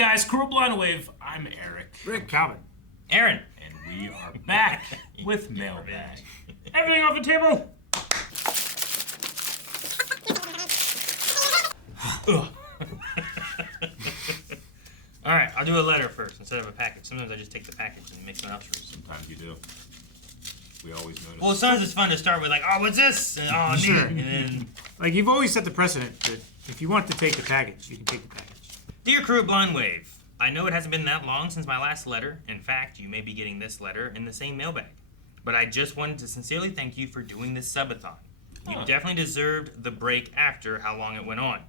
guys, Crew Blind Wave. I'm Eric. Rick. Calvin. Aaron. And we are back with Mailbag. Everything off the table. Alright, I'll do a letter first instead of a package. Sometimes I just take the package and make something else for you. Sometimes you do. We always notice. Well, sometimes it's fun to start with like, oh, what's this? And, oh, neat. Sure. And then, Like, you've always set the precedent that if you want to take the package, you can take the package. Dear Crew at Blind Wave, I know it hasn't been that long since my last letter. In fact, you may be getting this letter in the same mailbag. But I just wanted to sincerely thank you for doing this subathon. You definitely deserved the break after how long it went on.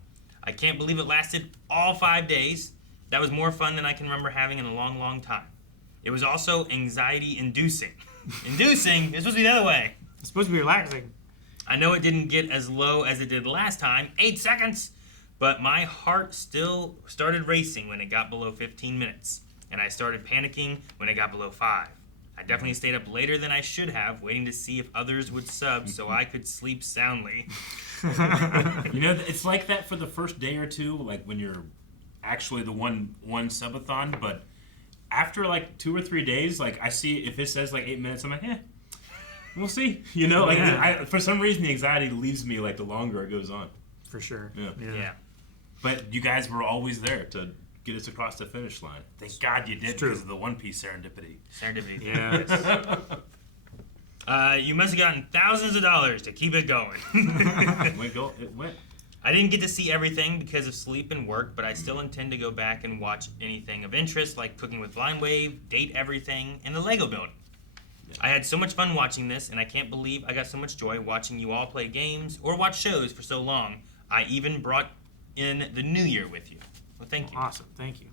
I can't believe it lasted all 5 days. That was more fun than I can remember having in a long, long time. It was also anxiety-inducing. Inducing? It's supposed to be the other way. It's supposed to be relaxing. I know it didn't get as low as it did last time, 8 seconds, but my heart still started racing when it got below 15 minutes, and I started panicking when it got below 5. I definitely stayed up later than I should have, waiting to see if others would sub so I could sleep soundly. You know, it's like that for the first day or two, like when you're actually the one subathon, but after like 2 or 3 days, like I see if it says like 8 minutes, I'm like, we'll see. You know, like for some reason the anxiety leaves me like the longer it goes on. For sure. Yeah. But you guys were always there to get us across the finish line. Thank God you did because of the One Piece serendipity. Serendipity. Yeah. You must have gotten thousands of dollars to keep it going. It went. I didn't get to see everything because of sleep and work, but I still intend to go back and watch anything of interest like Cooking with Blind Wave, Date Everything, and the Lego Building. Yeah. I had so much fun watching this, and I can't believe I got so much joy watching you all play games or watch shows for so long. I even brought in the new year with you. Well, thank you. Awesome. Thank you.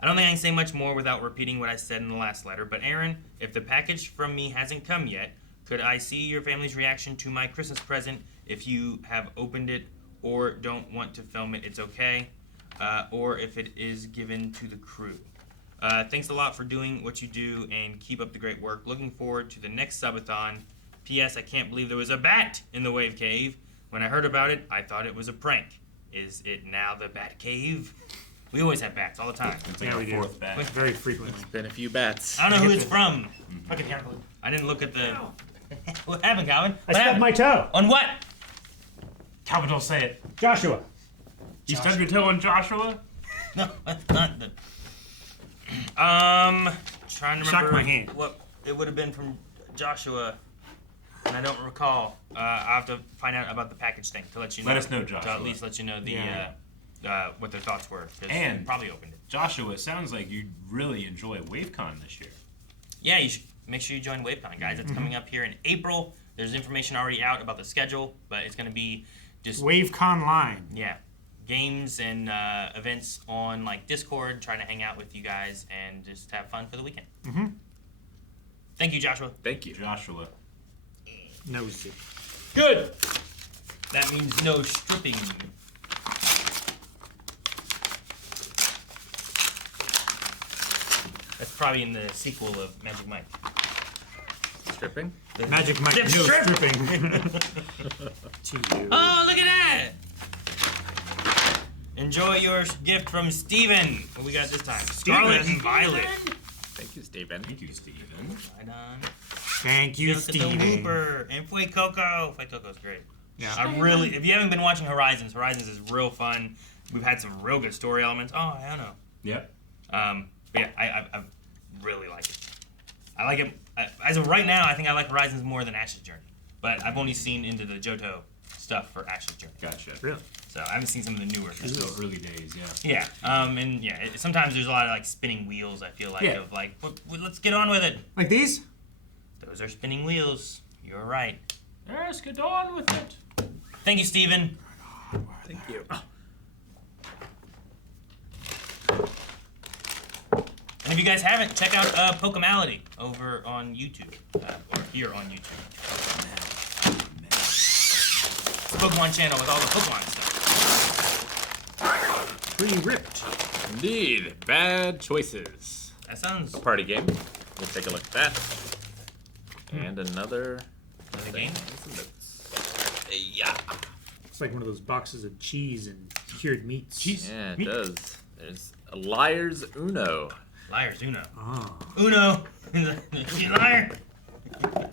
I don't think I can say much more without repeating what I said in the last letter, but Aaron, if the package from me hasn't come yet, could I see your family's reaction to my Christmas present? If you have opened it or don't want to film it, it's okay. Or if it is given to the crew. Thanks a lot for doing what you do and keep up the great work. Looking forward to the next subathon. P.S. I can't believe there was a bat in the Wave Cave. When I heard about it, I thought it was a prank. Is it now the Bat Cave? We always have bats all the time. It's like our fourth bat. Very frequently. It's been a few bats. I don't know who it's from. Fucking careful. I didn't look at the... What happened, Calvin? I stubbed my toe. On what? Calvin, don't say it. Joshua. You stubbed your toe on Joshua? No, that's not the... Trying to remember Shocked my hand. what it would have been from Joshua, and I don't recall. I'll have to find out about the package thing to let you know. Let us know, Joshua. To at least let you know the what their thoughts were. 'Cause And they probably opened it. Joshua, it sounds like you really enjoy WaveCon this year. Yeah, you should make sure you join WaveCon, guys. It's coming up here in April. There's information already out about the schedule, but it's going to be just... WaveCon line. Yeah. Games and events on like Discord, trying to hang out with you guys and just have fun for the weekend. Mm-hmm. Thank you, Joshua. Thank you. Joshua. Nosy. Good. That means no stripping. That's probably in the sequel of Magic Mike. Stripping? Magic Mike, Strip, no strip. stripping. To you. Oh, look at that! Enjoy your gift from Steven. What we got this time? Scarlet and Violet. Thank you, Steven. Thank you, Steven. Right on. Thank you, Look at the Steven. Whooper. And Fue Coco. Fue Coco's great. Yeah. I really, if you haven't been watching Horizons is real fun. We've had some real good story elements. Oh, I don't know. Yep. But yeah, I really like it. I like it. As of right now, I think I like Horizons more than Ash's Journey. But I've only seen into the Johto stuff for Ash's Journey. Gotcha. Really? So I haven't seen some of the newer stuff. Still early days, yeah. Yeah. And yeah, sometimes there's a lot of like spinning wheels, I feel like, of like, let's get on with it. Like these? Those are spinning wheels. You're right. Let's get on with it. Thank you, Steven. Thank you. And if you guys haven't, check out Pokemality over on YouTube, or here on YouTube. Pokemon channel with all the Pokemon stuff. Pretty ripped. Indeed. Bad choices. That sounds A party game. We'll take a look at that. And another game. Yeah. It's like one of those boxes of cheese and cured meats. Cheese. Yeah, it Meat. does. There's Liars Uno. Liars, Uno. Oh. Uno. You liar.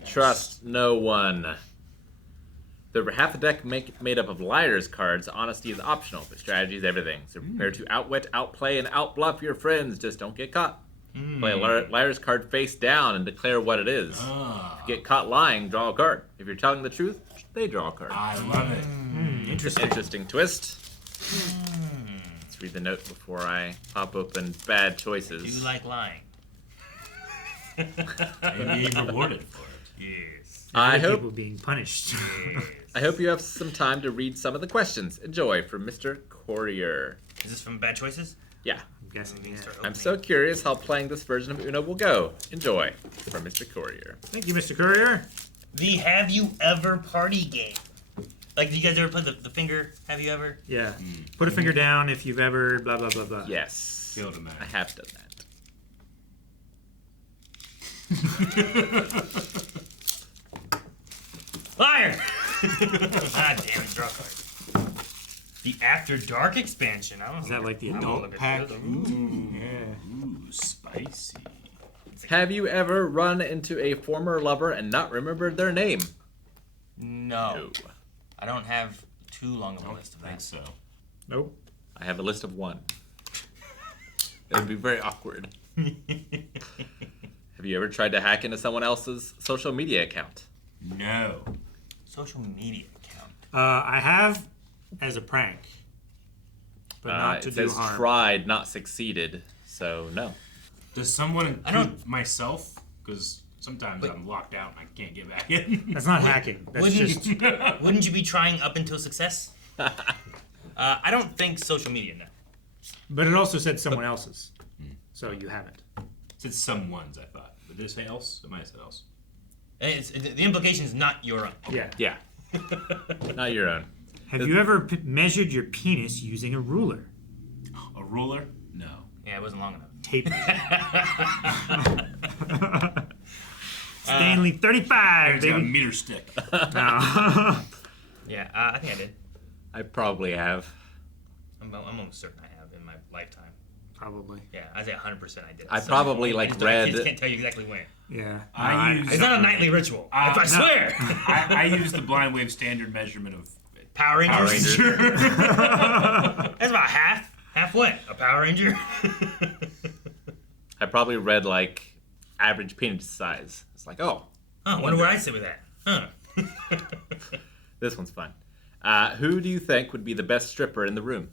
Trust no one. The half the deck made up of liars cards. Honesty is optional, but strategy is everything. So prepare to outwit, outplay, and outbluff your friends. Just don't get caught. Play a liar's card face down and declare what it is. If you get caught lying, draw a card. If you're telling the truth, they draw a card. I love it. Interesting twist. Let's read the note before I pop open bad Do choices. you like lying? And being rewarded for it. Yes. I Other hope people being punished. Yes. I hope you have some time to read some of the questions. Enjoy from Mr. Courier. Is this from Bad Choices? Yeah. I'm guessing. We Yeah. can start I'm opening. so curious how playing this version of Uno will go. Enjoy from Mr. Courier. Thank you, Mr. Courier. The Have You Ever party game. Like, do you guys ever play the finger? Have you ever? Yeah. Put a finger down if you've ever blah blah blah blah. Yes. Failed to matter. I have done that. Liar! Ah, damn it, draw a card. The After Dark expansion. I don't Is that like the I don't adult look at pack? this. Yeah. Ooh, spicy. Have you ever run into a former lover and not remembered their name? No. I don't have too long of a list of I think that. so. Nope. I have a list of one. It would be very awkward. Have you ever tried to hack into someone else's social media account? No. Social media account. I have as a prank, but not to it do says harm. tried, not succeeded. So no. Does someone include I don't- myself? Because sometimes Wait. I'm locked out and I can't get back in. That's not hacking. That's Wouldn't just Wouldn't you be trying up until success? I don't think social media, no. But it also said someone else's, so you haven't. It said someone's, I thought. But did it say else? It might have said else. The implication is not your own. Yeah. Yeah. Not your own. Have you ever measured your penis using a ruler? A ruler? No. Yeah, it wasn't long enough. Tape measure. Stanley 35, It's got a baby. meter stick. No. Yeah, I think I did. I probably have. I'm almost certain I have in my lifetime. Probably. Yeah, I say 100% I did. I probably, like, I just read- can't tell you exactly when. Yeah. I No, use- It's not a nightly ritual. I no. swear. I use the blind wave standard measurement of Power Power Rangers. Ranger. That's about half. Half what? A Power Ranger? I probably read like average penis size. It's like, oh, I wonder where I sit with that. Huh. this one's fun. Who do you think would be the best stripper in the room?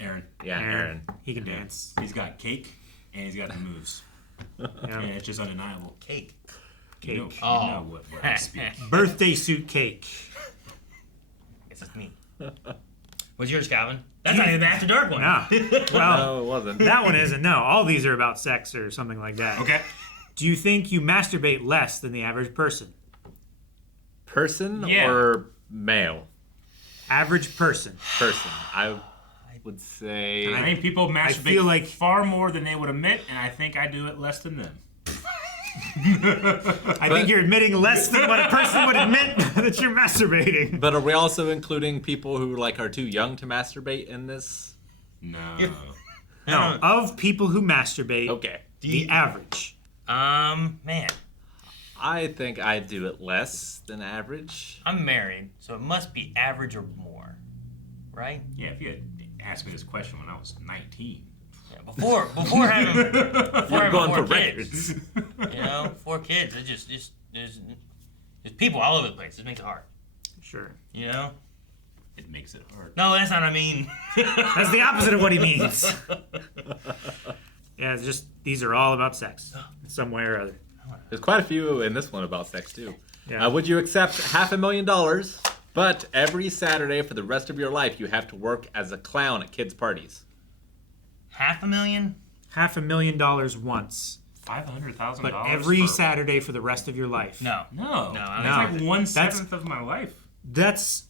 Aaron. Yeah, Aaron. He can dance. He's got cake and he's got the moves. Yeah. And it's just undeniable. Cake. Cake. You know, Oh. you know what I speak. Birthday suit cake. It's just me. What's yours, Calvin? That's not even the After Dark one. No. Well, No, it wasn't. that one isn't. No, all these are about sex or something like that. Okay. Do you think you masturbate less than the average person? Person Yeah. or male? Average person. Person. I would say. I think people masturbate feel like- far more than they would admit, and I think I do it less than them. I think you're admitting less than what a person would admit that you're masturbating. But are we also including people who like are too young to masturbate in this? No. No, of people who masturbate, Okay. the average. Man, I think I do it less than average. I'm married, so it must be average or more, right? Yeah, if you had asked me this question when I was 19. Yeah, before having You're going for four kids, records. you know, 4 kids. It just there's people all over the place. It makes it hard, Sure. you know. It makes it hard. No, that's not what I mean. That's the opposite of what he means. Yeah, it's just these are all about sex in some way or other. There's quite a few in this one about sex too. Yeah. Would you accept $500,000, but every Saturday for the rest of your life you have to work as a clown at kids' parties? $500,000? $500,000 once, $500,000. but every for- Saturday for the rest of your life. No. No. No, It's I like 1/7 of my life. That's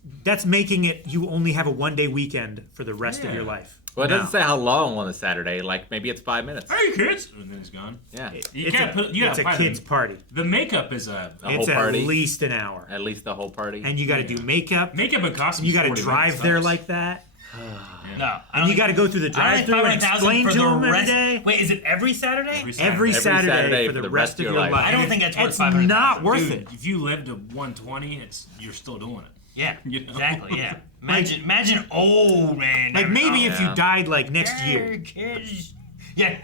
making it you only have a 1-day weekend for the rest of Yeah. your life. Well, it No. doesn't say how long on a Saturday. Like maybe it's 5 minutes. Hey, kids! And then it's gone. Yeah, You It's gotta a, put. You it's gotta a apply kid's party. The makeup is a It's whole party? at least an hour. at least the whole party. And you got to do makeup. makeup and costumes. You got to 40 drive minutes there tops. like that. Yeah. No, I And don't you got to go through the I don't think drive-through and 500,000 explain for to the them every rest. day. Wait, is it every Saturday? Every Saturday for the rest of your life. I don't think that's worth It's 500,000. not worth Dude, it. if you live to 120, you're still doing it. Yeah, You know? exactly. Yeah. Imagine old man. Like maybe if you Yeah. died like next Hey, year. kids. Yeah,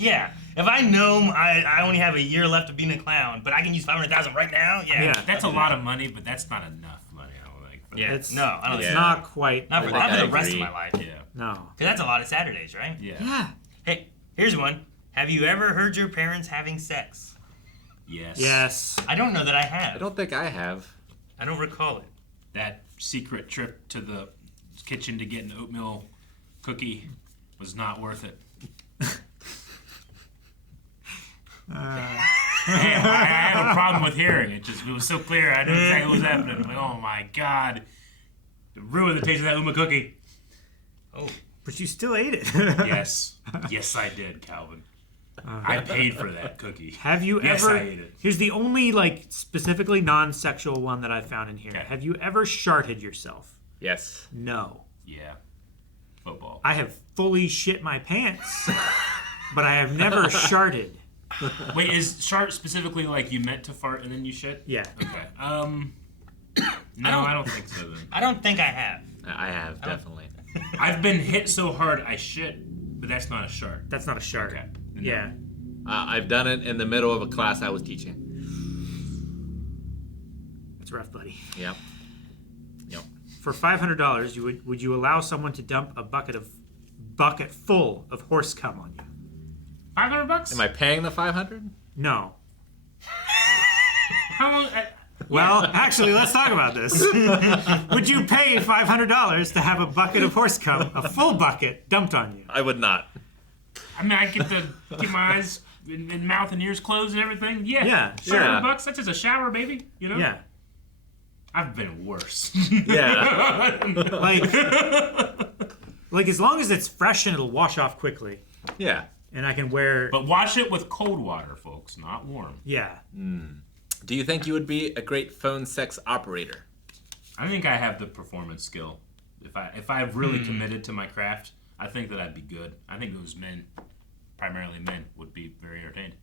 yeah. If I know I only have a year left of being a clown, but I can use 500,000 right now, Yeah. That's a lot of money, but that's not enough money, I don't think. Yeah. It's No, I don't It's think Yeah. not quite. Not for, I not for think the I rest of agree. my life. Yeah. No. Because that's a lot of Saturdays, right? Yeah. Yeah. Hey, here's one. Have you ever heard your parents having sex? Yes. Yes. I don't know that I have. I don't think I have. I don't recall it. That secret trip to the kitchen to get an oatmeal cookie was not worth it. Man, I have a problem with hearing it. It was so clear. I knew exactly what was happening. I'm like, oh my god, it ruined the taste of that oatmeal cookie. Oh, But you still ate it. Yes, yes, I did, Calvin. I paid for that cookie. Have you Yes, ever? I ate it. Here's the only like specifically non-sexual one that I found in here. Okay. Have you ever sharted yourself? Yes. No. Yeah, football. I have fully shit my pants, but I have never sharted. Wait, is shart specifically like you meant to fart and then you shit? Yeah. Okay. No, I don't think so then. I don't think I have. I have, definitely. I've been hit so hard I shit, but that's not a shart. That's not a shart. Okay. No. Yeah. I've done it in the middle of a class I was teaching. That's rough, buddy. Yep. Yep. For $500, would you allow someone to dump a bucket full of horse cum on you? $500? Am I paying the 500? No. How long? Well, actually, let's talk about this. Would you pay $500 to have a bucket of horse cum, a full bucket, dumped on you? I would not. I mean, I get to get my eyes and mouth and ears closed and everything. Yeah. Yeah, Sure. yeah. $500. That's just a shower, baby. You know. Yeah. I've been worse. Yeah. Like as long as it's fresh and it'll wash off quickly, Yeah. and I can wear. But wash it with cold water, folks, not warm. Yeah. Do you think you would be a great phone sex operator? I think I have the performance skill. If I really committed to my craft, I think that I'd be good. I think those men, primarily men, would be very entertained.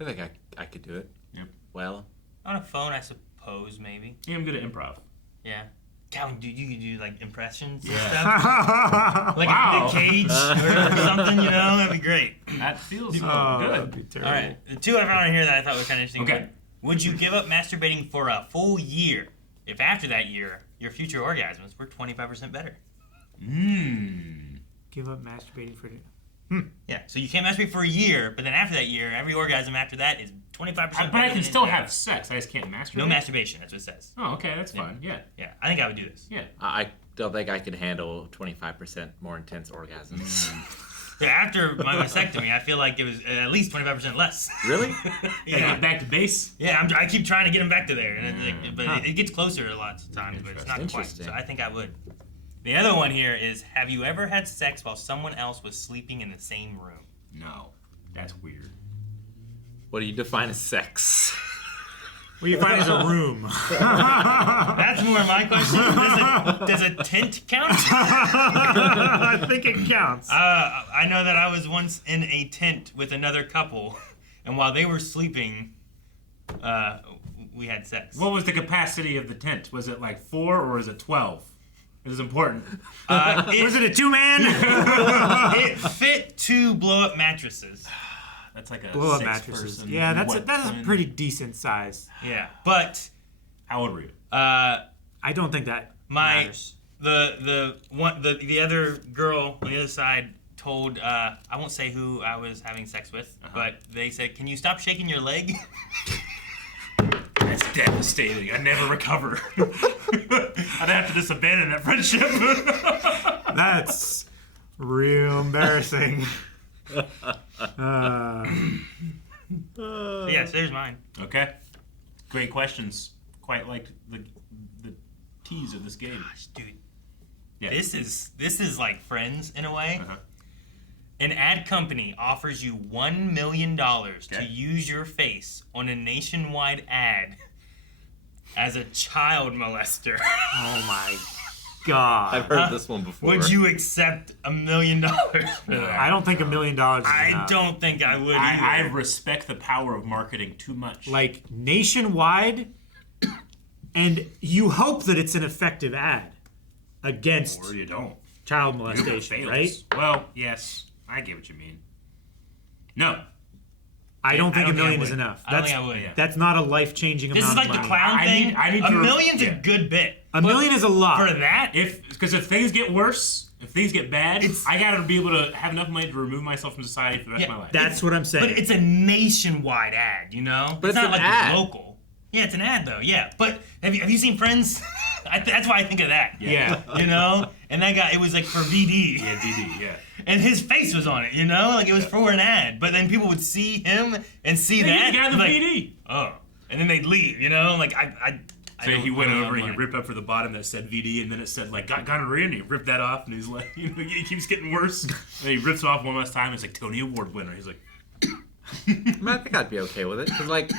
I think I could do it. Yep. Well, On a phone, I suppose, maybe. Yeah, I'm good at improv. Yeah. Calvin, you could do like impressions and Yeah. stuff. Like Wow. a Nick Cage or something, you know? That'd be great. That feels Oh, good. that'd be terrible. All right. The two I found in here that I thought were kind of interesting. Okay. Would you give up masturbating for a full year if after that year your future orgasms were 25% better? Give up masturbating for. Yeah. So you can't masturbate for a year, but then after that year, every orgasm after that is 25% better. But I can than still it- have sex. I just can't masturbate. no masturbation. That's what it says. Oh, okay, that's fine. Yeah. Yeah. I think I would do this. Yeah. I don't think I could handle 25% more intense orgasms. Yeah, after my vasectomy, I feel like it was at least 25% less. Really? Gotta Yeah. get back to base. Yeah, I keep trying to get him back to there, and it gets closer a lot of times, but it's not quite. Interesting. So I think I would. The other one here is: have you ever had sex while someone else was sleeping in the same room? No. That's weird. What do you define as sex? What you find is a room. That's more my question. Does a tent count? I think it counts. I know that I was once in a tent with another couple, and while they were sleeping, we had sex. What was the capacity of the tent? Was it like 4 or was it 12? It was important. Was it a two-man? It fit 2 blow-up mattresses. That's like a Blow-up 6 mattresses. person. Yeah, that's what, a twin? pretty decent size. Yeah, but How old were you? I don't think that matters. the other girl on the other side told I won't say who I was having sex with, but they said, "Can you stop shaking your leg?" That's devastating. I never recover. I'd have to just abandon that friendship. That's real embarrassing. So yes, there's mine. Okay. Great questions. Quite like the tease of this game. Gosh, dude, Yeah. this is like Friends in a way. Uh-huh. An ad company offers you $1 million to Okay. use your face on a nationwide ad as a child molester. Oh my God. I've heard this one before. Would you accept $1 million for that? I don't think $1 million is I enough. don't think I would I either. respect the power of marketing too much. Like, nationwide, and you hope that it's an effective ad against or you don't. child It molestation, fails. right? Well, yes, I get what you mean. No. I don't think I $1 don't think I million is would. enough. I don't think I would. Yeah. That's not a life-changing This is amount like of the money. clown I thing. need- I need $1 to- million's yeah. a good bit. $1 million is a lot. For that, Because if things get worse, if things get bad, It's- I gotta be able to have enough money to remove myself from society for the rest of my life. That's what I'm saying. but it's a nationwide ad, you know? But it's not an like ad. local. Yeah, it's an ad though. Yeah, but have you seen Friends? That's why I think of that. yeah. You know, and that guy, it was like for VD. Yeah, DD, yeah. And his face was on it, you know, like it was for an ad. But then people would see him and see Yeah, that, you got the like, VD. oh, and then they'd leave, you know, like I So he don't- went I don't over know and he ripped up for the bottom that said VD, and then it said like gonorrhea, and he ripped that off, and he's like, you know, he keeps getting worse. And he rips it off one last time. It's like Tony Award winner. He's like, I mean, I think I'd be okay with it because, like,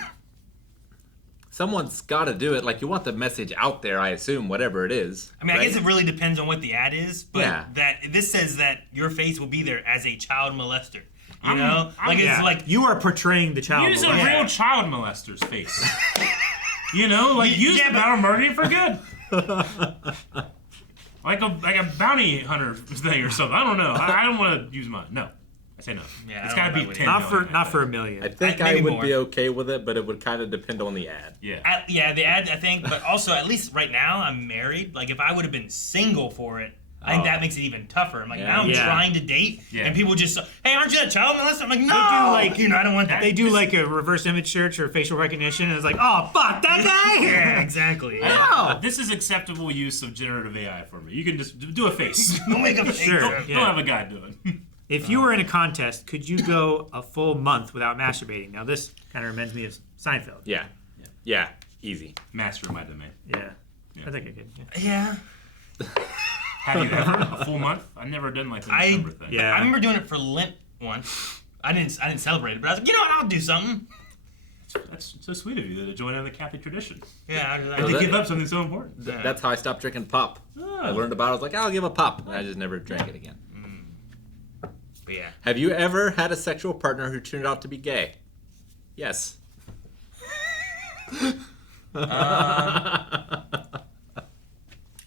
someone's got to do it. Like, you want the message out there, I assume, whatever it is. I mean, I right? guess it really depends on what the ad is, but Yeah. that this says that your face will be there as a child molester. You I'm- know, I'm- like it's Yeah. like You are portraying the child use a molester. real child molester's face. You know, like use Yeah, the but- battle marketing for good. like a bounty hunter thing or something. I don't know. I don't want to use mine. No, I say no. Yeah, I It's don't got to know be if I would 10 Not million, for not I for $1 think. million. I think I Maybe would more. be okay with it, but it would kind of depend on the ad. Yeah. yeah, the ad I think, but also at least right now I'm married. Like if I would have been single for it, I think that makes it even tougher. I'm like Yeah. now I'm Yeah. trying to date, Yeah. and people just hey, aren't you a child molester? I'm like no, do, like- you know I don't want that. They do like a reverse image search or facial recognition, and it's like, oh fuck, that guy. yeah, exactly. No. This is acceptable use of generative AI for me. You can just do a face. Don't make a face. Sure. Don't Yeah. have a guy do it. If you were in a contest, could you go a full month without masturbating? Now this kind of reminds me of Seinfeld. Yeah. Yeah. Easy. Master my domain. Yeah. I think I could. Yeah. Yeah. Have you ever a full month? I've never done like the December thing. Yeah. I remember doing it for Lent once. I didn't celebrate it, but I was like, you know what? I'll do something. That's so sweet of you to join in the Catholic tradition. Yeah. I was To like, give up something so important. yeah. That's how I stopped drinking pop. I Oh. learned about it. I was like, I'll give a pop. And I just never drank it again. But yeah. Have you ever had a sexual partner who turned out to be gay? Yes.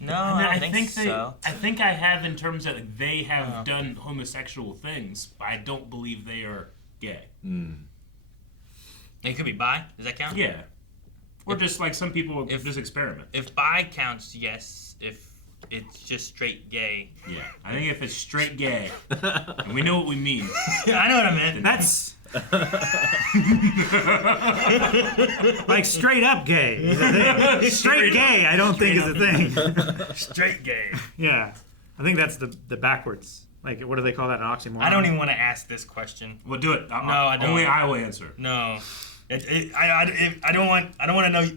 No, I, I I don't think so. I think I have in terms that they have done homosexual things, but I don't believe they are gay. It could be bi. Does that count? Yeah. Or just like some people if- just experiment. If bi counts, yes. If it's just straight gay. Yeah. I think if it's straight gay, and we know what we mean. I know what I meant. That's like straight up gay. Is a thing. Straight gay, I don't think is a thing. Straight gay. Yeah, I think that's the backwards. Like, what do they call that? An oxymoron? I don't even want to ask this question. Well, do it. No, I don't. Only I will answer. No. I don't want to know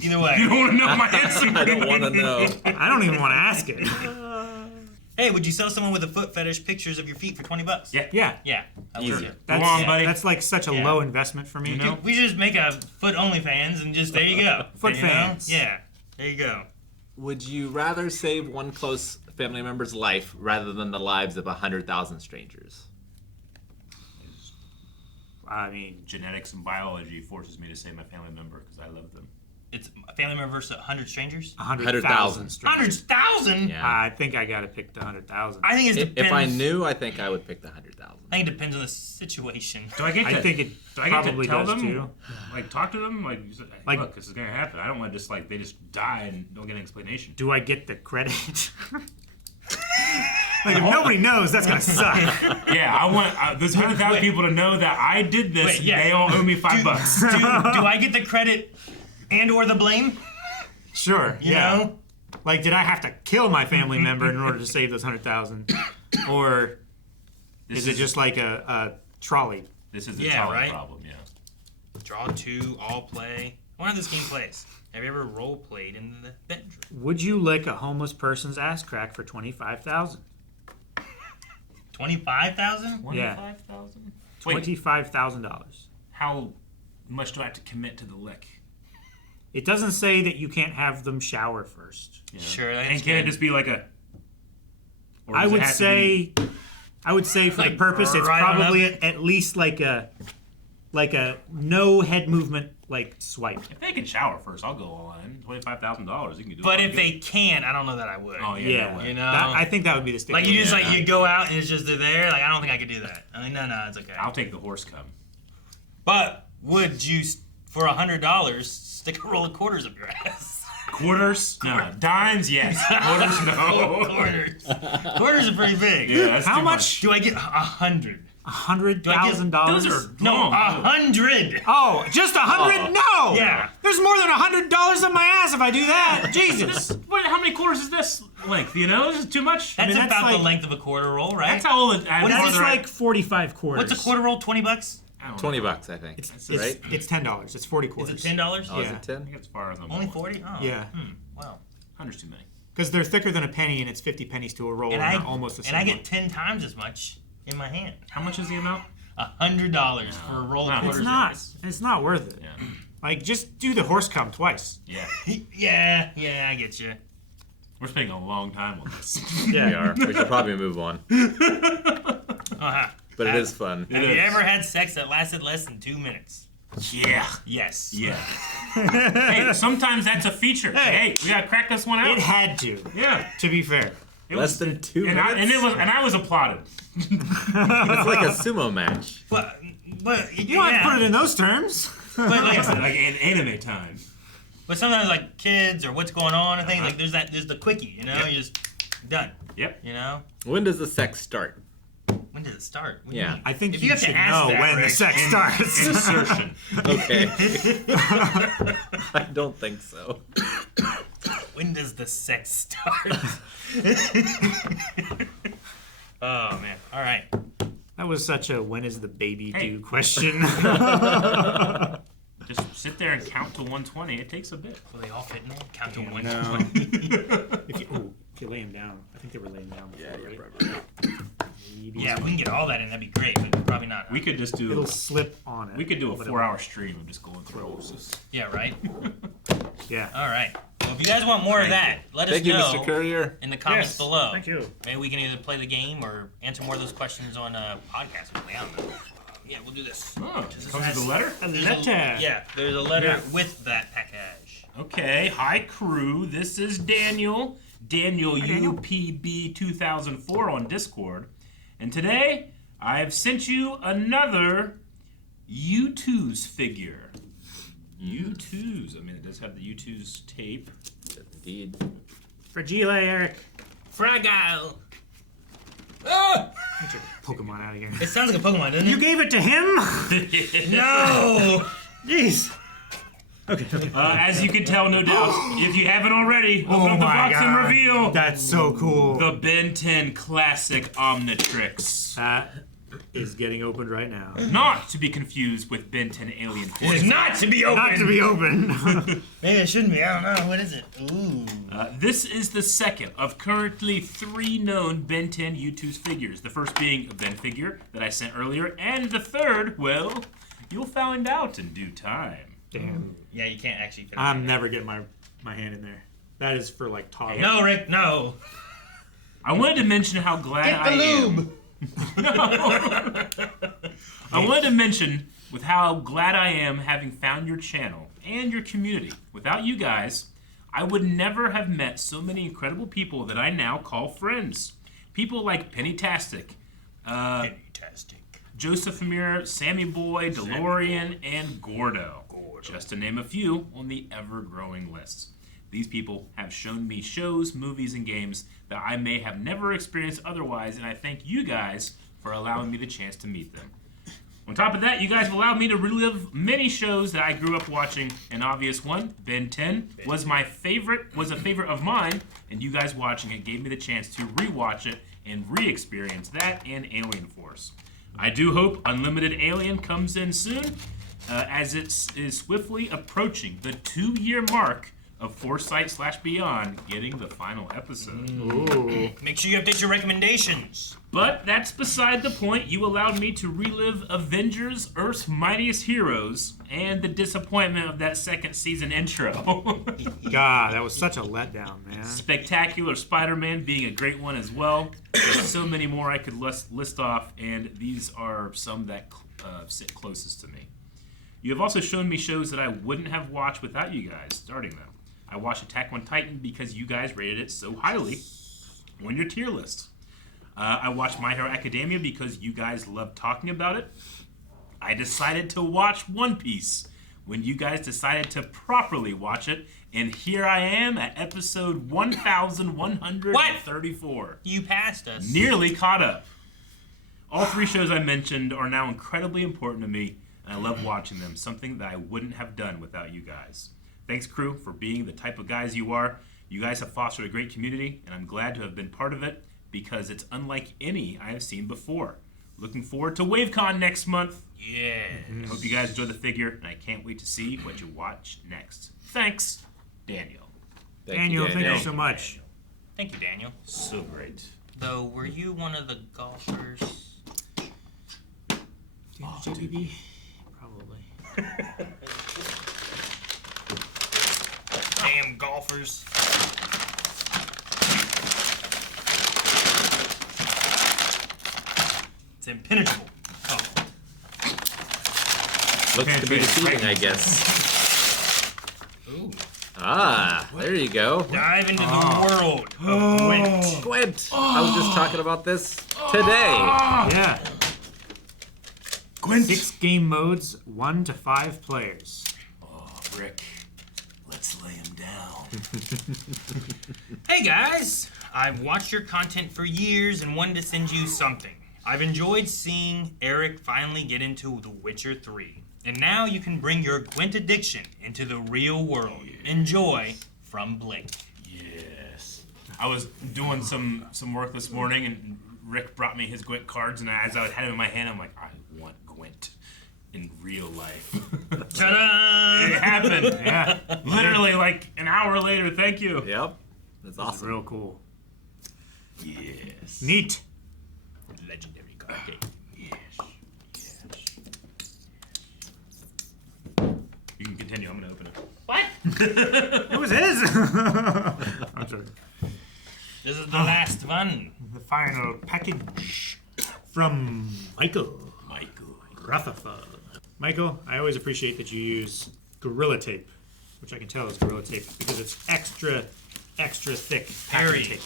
either way. You don't want to know my answer. I don't want to know. I don't even want to ask it. Hey, would you sell someone with a foot fetish pictures of your feet for $20? Yeah. Yeah, Yeah. I would Easy. too. that's Go on, buddy. that's like such a Yeah. low investment for me. You know? Dude, we should just make a foot OnlyFans and just there you go. Foot You know? fans. Yeah. There you go. Would you rather save one close family member's life rather than the lives of 100,000 strangers? I mean, Genetics and biology forces me to say my family member because I love them. It's a family member versus 100 strangers. 100,000 strangers. 100,000. Yeah. I think I gotta pick the 100,000. I think it depends. If I knew, I think I would pick the 100,000. I think it depends on the situation. Do I get to? I think it do I get probably to tell does them? too. Like talk to them? Like, Like- look, this is gonna happen. I don't want to just like they just die and don't get an explanation. Do I get the credit? Like, if nobody knows, that's gonna suck. Yeah, I want there's 100,000 Wait. people to know that I did this. Wait, yeah. And they all owe me $5. Do I get the credit and or the blame? Sure. You yeah. know? Like, did I have to kill my family member in order to save those 100,000, or This is it just like a trolley? This is the Yeah, trolley right? problem. Yeah. Draw two, all play. I wonder how this game plays. Have you ever role played in the bedroom? Would you lick a homeless person's ass crack for 25,000? 25,000? Yeah. 25,000. Wait, $25,000. how much do I have to commit to the lick? It doesn't say that you can't have them shower first. You know? Sure, that's And can it good. just be like a Or I does it would have to say, for the Like, purpose, it's right on probably at least like a no head movement like swipe. If they can shower first, I'll go all in. $25,000, you can do it. But all if good. they can't, I don't know that I would. Oh, yeah. Yeah, No way. You know? I think that would be the stick. Like you just Yeah. you go out and it's just they're there. Like I don't think I could do that. I mean, no, it's okay. I'll take the horse cum. But would you, for $100, stick a roll of quarters up your ass? Quarters? No. Dimes? Yes. Quarters? No. Quarters. Quarters are pretty big. Yeah, that's How too much? Do I get 100? $100,000. Those are No, long. 100. Oh, just 100? No. Yeah. There's more than $100 on my ass if I do that. Jesus. How many quarters is this length? You know, this is too much. That's that's about the like- length of a quarter roll, right? That's how old. What is That's this like 45 quarters. What's a quarter roll? $20? $20, I think. It's right? It's $10. It's 40 Is quarters. it $10? Oh, is Yeah. it 10? I think it's as far as I'm Only going. 40? Oh. Yeah. Wow. 100's too many. Because they're thicker than a penny, and it's 50 pennies to a roll, and, they're almost the same. And I length. get 10 times as much in my hand. How much is the amount? $100 for a roll of No, quarters. It's not. It's not worth it. Yeah. Like, just do the horse cum twice. Yeah. Yeah, I get you. We're spending a long time on this. We are. We should probably move on. Uh-huh. But it is fun. Have you is. ever had sex that lasted less than 2 minutes? Yeah. Yes. Yeah. Hey, sometimes that's a feature. Hey, we gotta crack this one out. It had to, Yeah. to be fair. It Less than 2 and minutes? I was applauded. It's like a sumo match. But You don't have to put it in those terms. But like, Like an anime time. but sometimes like kids or what's going on and things like there's the quickie, you know, Yep. you just done. Yep. You know, When does the sex start? when did it start? What do you Yeah. mean? I think If you have to should ask know that, when the Rick, sex starts. Insertion. Okay. I don't think so. When does the sex start? Oh man! All right. That was such a when is the baby Hey. due question. Just sit there and count to 120. It takes a bit. Will they all fit in there? Count to Yeah, 1. no. If you lay them down, I think they were laying down. Yeah, before, yeah, right? Maybe. Yeah, if we can get all that in, that'd be great. But probably not. We could just do. It'll slip on it. We could do a but it 4-hour stream of just going through horses. Yeah, right. won't. Yeah. All right. Well, if you guys want more of that, let us Thank you, know Mr. Courier. in the comments Yes, below. Thank you. Maybe we can either play the game or answer more of those questions on a podcast. Or something. I don't know. Yeah, we'll do this. Oh, This it comes with has- a letter? A There's letter. Yeah, there's a letter Yeah. with that package. Okay, hi crew. This is Daniel. Daniel Daniel. UPB 2004 on Discord. And today I've sent you another U2's figure. U2's. I mean, it does have the U2's tape. Indeed. Fragile, Eric. Fragile. Ah! Get your Pokemon out of here. It sounds like a Pokemon, doesn't You it? gave it to him? No! Jeez. Okay. As you can tell, no doubt, if you haven't already, open Oh up the my box and god. reveal That's so cool. the Ben 10 Classic Omnitrix. That is getting opened right now. Not to be confused with Ben 10 Alien It is Force. not to be opened. Not to be open. Maybe it shouldn't be. I don't know. What is it? Ooh. This is the second of currently 3 known Ben 10 U2's figures. The first being a Ben figure that I sent earlier, and the third, well, you'll find out in due time. Damn. Yeah, you can't actually fit it I'm in. never getting my hand in there. That is for like toddlers. No, Rick, no. I wanted to mention how glad Get the I am. lube. I wanted to mention with how glad I am having found your channel and your community. Without you guys, I would never have met so many incredible people that I now call friends. People like Pennytastic, Fantastic. Joseph Amir, Sammy Boy, DeLorean, and Gordo. Just to name a few on the ever-growing list. These people have shown me shows, movies, and games that I may have never experienced otherwise, and I thank you guys for allowing me the chance to meet them. On top of that, you guys have allowed me to relive many shows that I grew up watching. An obvious one, Ben 10, was a favorite of mine, and you guys watching it gave me the chance to rewatch it and re-experience that and Alien Force. I do hope Unlimited Alien comes in soon, as it is swiftly approaching the 2-year mark of Foresight/Beyond getting the final episode. Ooh. Make sure you update your recommendations. But that's beside the point. You allowed me to relive Avengers, Earth's Mightiest Heroes, and the disappointment of that second season intro. God, that was such a letdown, man. Spectacular Spider-Man being a great one as well. There's so many more I could list off, and these are some that sit closest to me. You have also shown me shows that I wouldn't have watched without you guys starting them. I watched Attack on Titan because you guys rated it so highly on your tier list. I watched My Hero Academia because you guys loved talking about it. I decided to watch One Piece when you guys decided to properly watch it, and here I am at episode 1134. You passed us. Nearly caught up. All three shows I mentioned are now incredibly important to me, and I love watching them, something that I wouldn't have done without you guys. Thanks, crew, for being the type of guys you are. You guys have fostered a great community, and I'm glad to have been part of it because it's unlike any I have seen before. Looking forward to WaveCon next month. Yeah. I hope you guys enjoy the figure, and I can't wait to see what you watch next. Thanks, Daniel. Daniel, thank you so much. Thank you, Daniel. So great. Though, were you one of the golfers? JBB? Probably. Damn golfers. It's impenetrable. Oh. Looks to be deceiving, I guess. Ooh. Ah, there you go. Dive into the world of Gwent. Gwent. I was just talking about this today. Yeah. Gwent. 6 game modes, 1 to 5 players. Oh, Rick, let's lay him down. Hey guys, I've watched your content for years and wanted to send you something. I've enjoyed seeing Eric finally get into The Witcher 3. And now you can bring your Gwent addiction into the real world. Enjoy, from Blake. Yes. I was doing some work this morning, and Rick brought me his Gwent cards, and as I had him in my hand, I'm like, I want Gwent in real life. Ta-da! It happened. Yeah. Literally like an hour later. Thank you. Yep. That's That's awesome. real cool. Yes. Neat. Legendary card game. You can continue. I'm gonna open it. What? It was his. I'm sorry. This is the last one. The final package from Michael Rutherford. Michael, I always appreciate that you use Gorilla Tape, which I can tell is Gorilla Tape because it's extra thick Hairy. packing tape.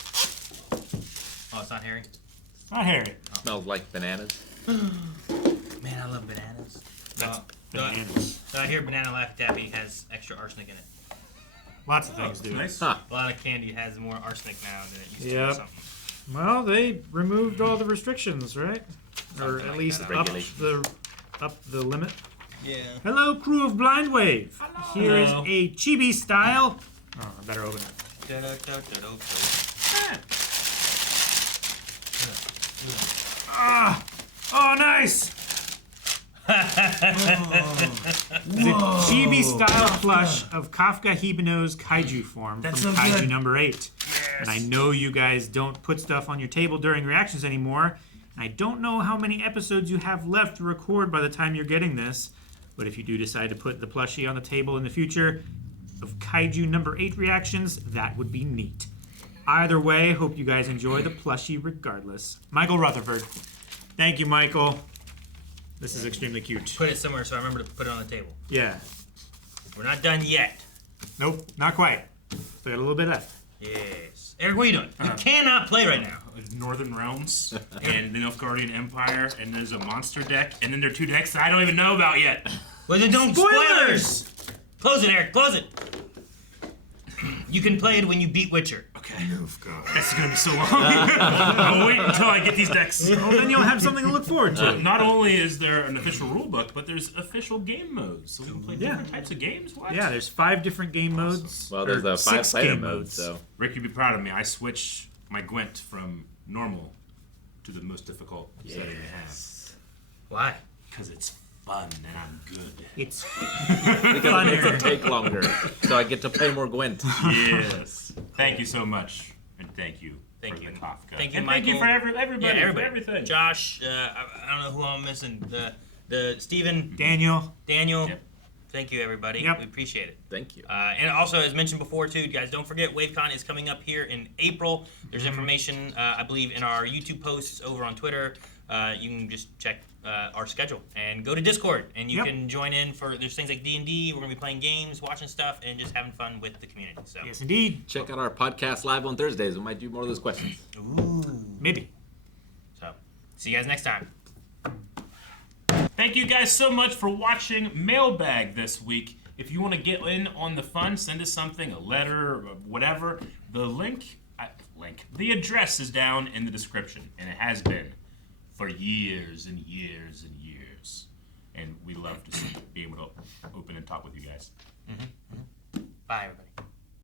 Oh, it's not hairy? Not hairy. Smells like bananas. Man, I love bananas. Bananas. So I hear Banana Laffy Taffy has extra arsenic in it. Lots of things do. Nice. Huh. A lot of candy has more arsenic now than it used to. Yep. Or something. Well, they removed all the restrictions, right? Or Something at like least that. up the limit. Yeah. Hello, crew of Blind Wave. Here is Hello. a chibi style. Oh, I better open it. Ah! Oh, nice! The chibi style plush of Kafka Hibino's kaiju form That's from so Kaiju good. number 8. And I know you guys don't put stuff on your table during reactions anymore. And I don't know how many episodes you have left to record by the time you're getting this. But if you do decide to put the plushie on the table in the future of Kaiju number 8 reactions, that would be neat. Either way, hope you guys enjoy the plushie regardless. Michael Rutherford. Thank you, Michael. This is extremely cute. Put it somewhere so I remember to put it on the table. Yeah. We're not done yet. Nope, not quite. Still got a little bit left. Yes. Eric, what are you doing? You cannot play right now. Northern Realms and the Nilfgaardian Empire, and there's a monster deck, and then there are 2 decks that I don't even know about yet. Well, then don't spoilers! Close it, Eric. Close it. You can play it when you beat Witcher. Okay. That's gonna be so long. I'll wait until I get these decks. Well, then you'll have something to look forward to. Not only is there an official rulebook, but there's official game modes, so we can play different types of games. What? Yeah, there's 5 different game modes. Well, there's or a 6 5-player game mode, modes. so. Rick, you'd be proud of me. I switched my Gwent from normal to the most difficult setting they have Why? because it's fun and I'm good. It's Because it makes it take longer, so I get to play more Gwent. Yes. Thank you so much, and thank you Thank for you. the Kafka. Thank you, and Michael. thank you for everybody, Yeah, everybody. for everything. Josh, I don't know who I'm missing. The Steven, Daniel. Daniel. Yep. Thank you, everybody. Yep. We appreciate it. Thank you. And also, as mentioned before, too, guys, don't forget WaveCon is coming up here in April. There's information, I believe, in our YouTube posts over on Twitter. You can just check our schedule and go to Discord, and you Yep. can join in for. There's things like D&D. We're gonna be playing games, watching stuff, and just having fun with the community. So, Yes, indeed. Check out our podcast live on Thursdays. We might do more of those questions. ooh. Maybe. So, see you guys next time. Thank you guys so much for watching Mailbag this week. If you want to get in on the fun, send us something, a letter, or whatever. The the address is down in the description, and it has been for years and years and years. And we love to be able to open and talk with you guys. Bye, everybody.